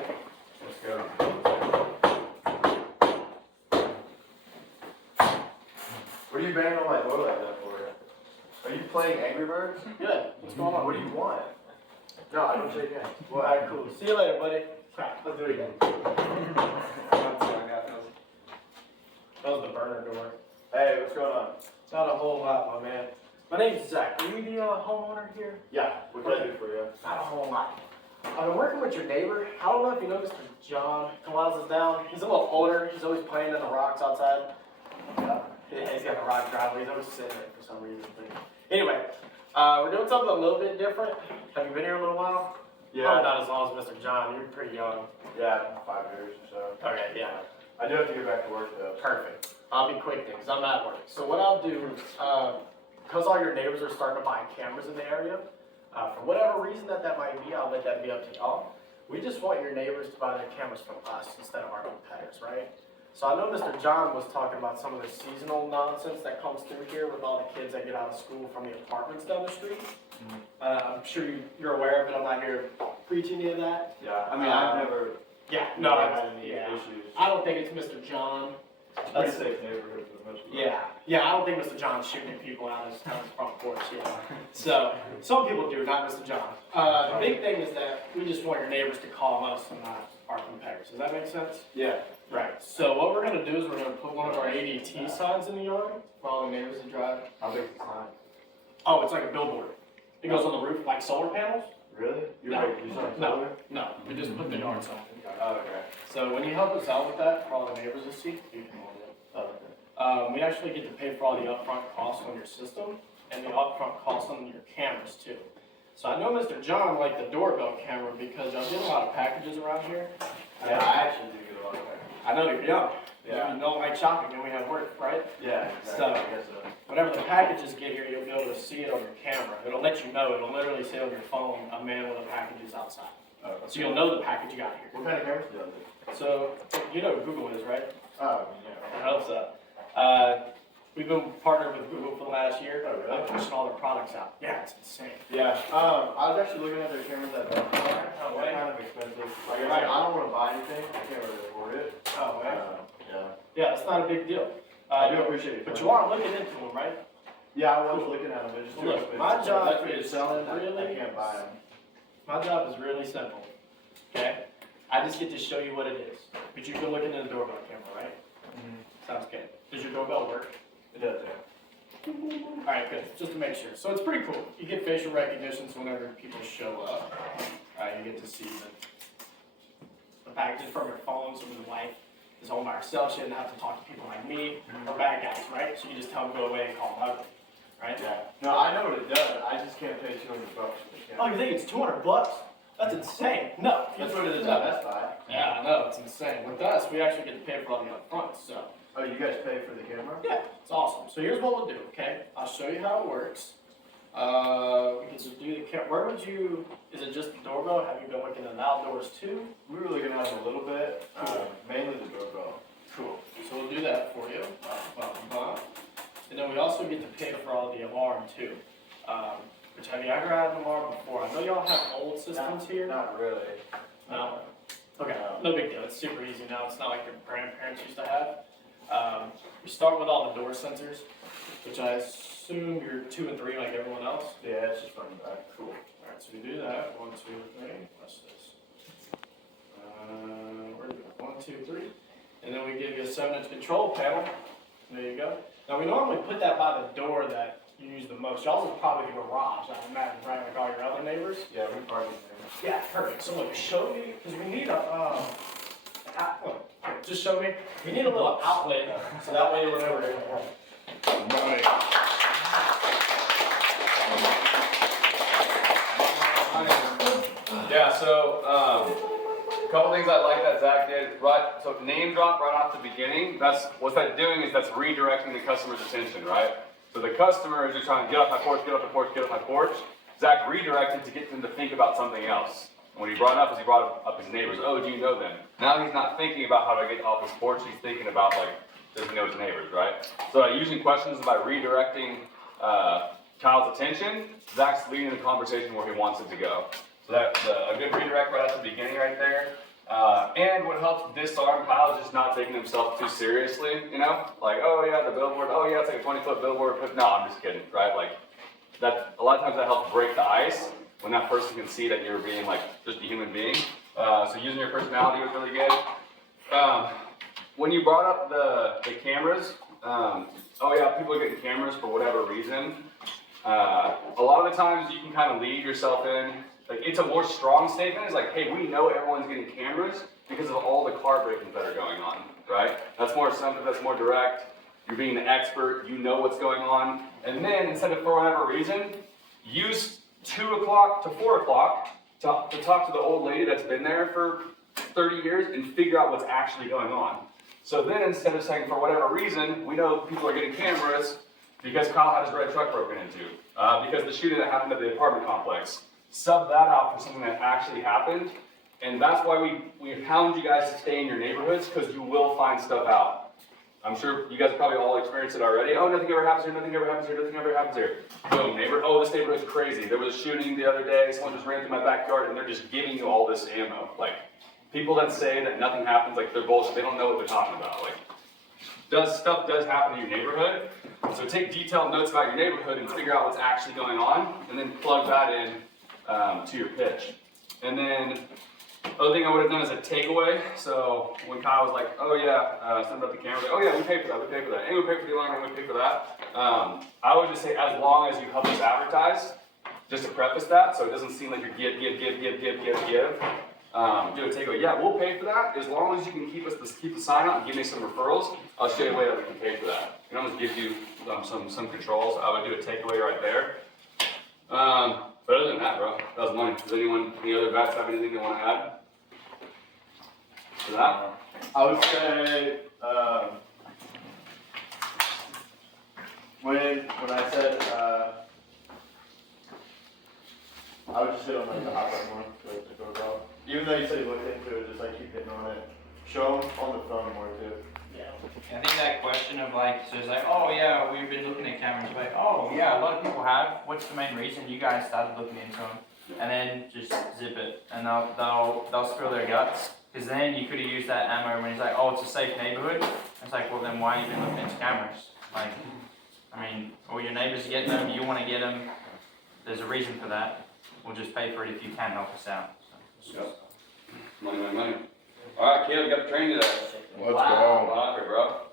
ready? Let's go. What are you banging on my door like that for? Are you playing Angry Birds? Good. What's going on? What do you want? No, I don't shake hands. What? All right, cool. See you later, buddy. Crap, let's do it again. That was the burner door. Hey, what's going on? Not a whole lot, my man. My name's Zach. Are you the homeowner here? Yeah, what can I do for you? Not a whole lot. I've been working with your neighbor. I don't know if you know Mr. John Kowalski's down. He's a little older. He's always playing in the rocks outside. Yeah, he's got a rock driveway. He's always sitting there for some reason. Anyway, we're doing something a little bit different. Have you been here a little while? Probably not as long as Mr. John. You're pretty young. Yeah, 5 years or so. Okay, yeah. I do have to get back to work though. Perfect. I'll be quick then, because I'm at work. So what I'll do is, because all your neighbors are starting to buy cameras in the area, for whatever reason that might be, I'll let that be up to y'all. We just want your neighbors to buy their cameras from us instead of our competitors, right? So I know Mr. John was talking about some of the seasonal nonsense that comes through here with all the kids that get out of school from the apartments down the street. I'm sure you're aware of it. I'm not here preaching any of that. Yeah, I mean, I've never No, had any yeah. issues. I don't think it's Mr. John. It's a pretty safe neighborhood for the most part. Yeah, I don't think Mr. John's shooting people out of his front porch, So, some people do, not Mr. John. The big thing is that we just want your neighbors to call us and not our competitors. Does that make sense? Yeah. Right. So what we're gonna do is we're gonna put one of our ADT signs in the yard for all the neighbors to drive. How big is the sign? Oh, it's like a billboard. It goes on the roof like solar panels? Really? No. No. No, we just put the yard sign. Oh, okay. So when you help us out with that, for all the neighbors to see, you can hold it. Oh, okay. We actually get to pay for all the upfront costs on your system and the upfront costs on your cameras too. So I know Mr. John liked the doorbell camera because y'all get a lot of packages around here. Yeah, I actually do get a lot of that. I know you're young. Yeah. You don't like shopping and we have work, right? Yeah, exactly. So- I guess so. Whenever the packages get here, you'll be able to see it on your camera. It'll let you know. It'll literally say on your phone, a man with a package is outside. Oh, So you'll know the package you got here. what kind of cameras do you do? So you know who Google is, right? Oh, yeah. I hope so. We've been partnered with Google for the last year, Oh, really? pushing all their products out. Yeah, it's insane. Yeah, I was actually looking at their cameras at Best Buy. They're kind of expensive. Like I said, I don't want to buy anything. I can't really afford it. Oh, man. Yeah. Yeah, it's not a big deal. I do appreciate it. But you are looking into them, right? Yeah, I was looking at them. They're just too Look, expensive. my job Unless we is sell them, I really- can't buy them. My job is really simple. Okay? I just get to show you what it is. But you can look into the doorbell camera, right? Sounds good. Does your doorbell work? It does, yeah. Alright, good. Just to make sure. So it's pretty cool. You get facial recognition, so whenever people show up, you get to see the packages from your phone, so when the wife is home by herself, she doesn't have to talk to people like me or bad guys, right? So you just tell them to go away and call them ugly, right? Yeah. No, I know what it does. I just can't pay $200 for the Oh, camera. you think it's $200? That's insane. No. That's what it is at Best Buy. Yeah, I know, it's insane. With us, we actually get to pay for all the upfront, so. Oh, you guys pay for the camera? Yeah, it's awesome. So here's what we'll do, okay? I'll show you how it works. We can just do the where would you, is it just the doorbell? Have you been looking at outdoors too? We were looking at them a little bit, mainly the doorbell. Cool. So we'll do that for you. And then we also get to pay for all the alarm too. Which have you ever had an alarm before? I know y'all have old systems here. Not really. No? Okay, no big deal. It's super easy now. It's not like your grandparents used to have. We start with all the door sensors, which I assume you're 2 and 3 like everyone else. Yeah, it's just funny back. Cool. Alright, so we do that. 1, 2, 3. What's this? Where do we go? 1, 2, 3. And then we give you a 7-inch control panel. There you go. Now we normally put that by the door that you use the most. Y'all's is probably the garage, I imagine, right? Like all your other neighbors? Yeah, we party there. Yeah, perfect. So look, show me, because we need a, look, just show me. We need a little outlet, so that way whenever Yeah, so a couple things I like that Zach did. Right, so name drop right off the beginning. That's what that's doing is that's redirecting the customer's attention, right? So the customer is just trying to get off my porch, get off my porch, get off my porch. Zach redirected to get them to think about something else. And what he brought up is he brought up his neighbors. Oh, do you know them? Now he's not thinking about how do I get off his porch. He's thinking about like, does he know his neighbors, right? So using questions by redirecting Kyle's attention, Zach's leading the conversation where he wants it to go. So that's a good redirect right at the beginning right there. And what helps disarm Kyle is just not taking himself too seriously, you know? Like, oh yeah, the billboard, oh yeah, it's like a 20-foot billboard. No, I'm just kidding, right? Like, that, a lot of times that helps break the ice when that person can see that you're being like just a human being. So using your personality was really good. When you brought up the cameras, oh yeah, people are getting cameras for whatever reason. A lot of the times you can kind of lead yourself in, like it's a more strong statement. It's like, hey, we know everyone's getting cameras because of all the car breakings that are going on, right? That's more assumptive, that's more direct. You're being the expert, you know what's going on. And then instead of for whatever reason, use 2 o'clock to 4 o'clock to talk to the old lady that's been there for 30 years and figure out what's actually going on. So then instead of saying for whatever reason, we know people are getting cameras because Kyle had his red truck broken into, because the shooting that happened at the apartment complex. Sub that out for something that actually happened. And that's why we hound you guys to stay in your neighborhoods, because you will find stuff out. I'm sure you guys probably all experienced it already. Oh, nothing ever happens here, nothing ever happens here, nothing ever happens here. Boom, neighbor, oh, this neighborhood's crazy. There was a shooting the other day, someone just ran through my backyard, and they're just giving you all this ammo. Like, people that say that nothing happens, like they're bullshit, they don't know what they're talking about. Like, stuff does happen in your neighborhood. So take detailed notes about your neighborhood and figure out what's actually going on, and then plug that in to your pitch. And then, other thing I would have done is a takeaway. So when Kyle was like, oh yeah, something about the camera, like, oh yeah, we pay for that, we pay for that, and we pay for the alarm, and we pay for that. I would just say, as long as you help us advertise, just to preface that, so it doesn't seem like you're give. Do a takeaway. Yeah, we'll pay for that as long as you can keep the sign out and give me some referrals. I'll show you a way that we can pay for that. I can almost give you some controls. I would do a takeaway right there. But other than that, bro, that was money. Does any other vets have anything they want to add to that? I would say, when I said, I would just hit on like the hot button one to go go. Even though you said you looked into it, just like keep hitting on it. Show them on the phone more too. I think that question of like, so it's like, oh yeah, we've been looking at cameras, like, oh yeah, a lot of people have. What's the main reason you guys started looking into them? And then just zip it, and they'll spill their guts. Because then you could have used that ammo when he's like, oh, it's a safe neighborhood. It's like, well then why are you been looking into cameras? Like, I mean, all your neighbors are getting them, you want to get them. There's a reason for that. We'll just pay for it if you can help us out. So. Yep. Money. All right, kid, we got the train today. Let's go. Bro.